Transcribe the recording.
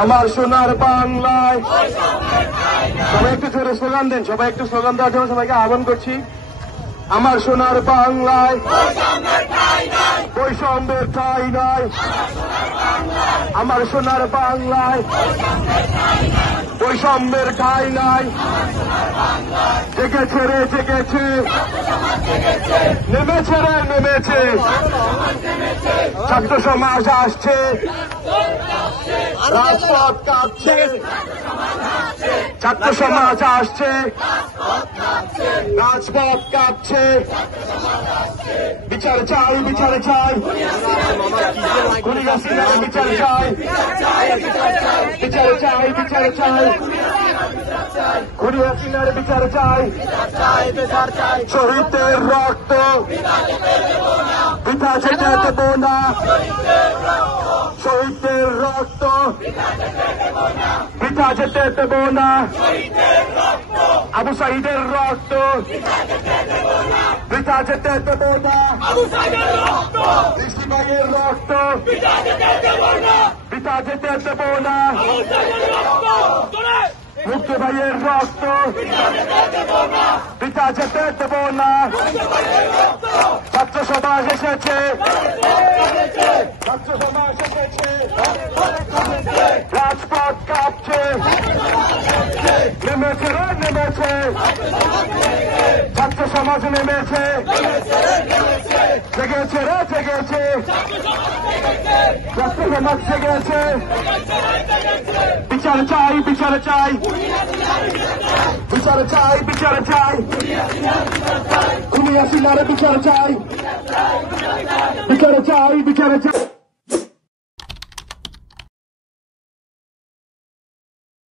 আমার সোনার বাংলায় সবাই একটু জোরে স্লোগান দেন, সবাই একটু স্লোগান দেওয়ার জন্য সবাইকে আহ্বান করছি। আমার সোনার বাংলায় বৈষম্যের ঠাঁই নাই, আমার সোনার বাংলায় বৈষম্যের ঠাঁই নাই। জেগেছে রে জেগেছে, নেমেছে রে নেমেছে, ছাত্র সমাজ আসছে, রাজপথ কাঁপছে, ছাত্র সমাজ আসছে, রাজপথ কাঁপছে। বিচার চাই বিচার চাই, খুনি হাসিনার বিচার চাই, বিচার চাই বিচার চাই, খুনি হাসিনার বিচার চাই। শহীদদের রক্ত বৃথা যেতে দেব না, শহীদদের রক্ত বৃথা যেতে দেব না, আবু সাঈদের রক্ত বৃথা যেতে দেব না, ইসলামের রক্ত বৃথা যেতে দেব না, মুক্ত ভাইয়ের রক্ত বৃথা যেতে দেব না। ছাত্র সমাজ এসেছে, ছাত্র সমাজ এসেছে, রাজপথ কাঁপছে, নেমেছে রে নেমেছে, ছাত্র সমাজ নেমেছে, জেগেছে রে জেগেছে, ছাত্র সমাজ জেগেছে। বিচার চাই বিচার চাই, বিচার চাই বিচার চাই, খুনি হাসিনার বিচার চাই, বিচার চাই বিচার চাই।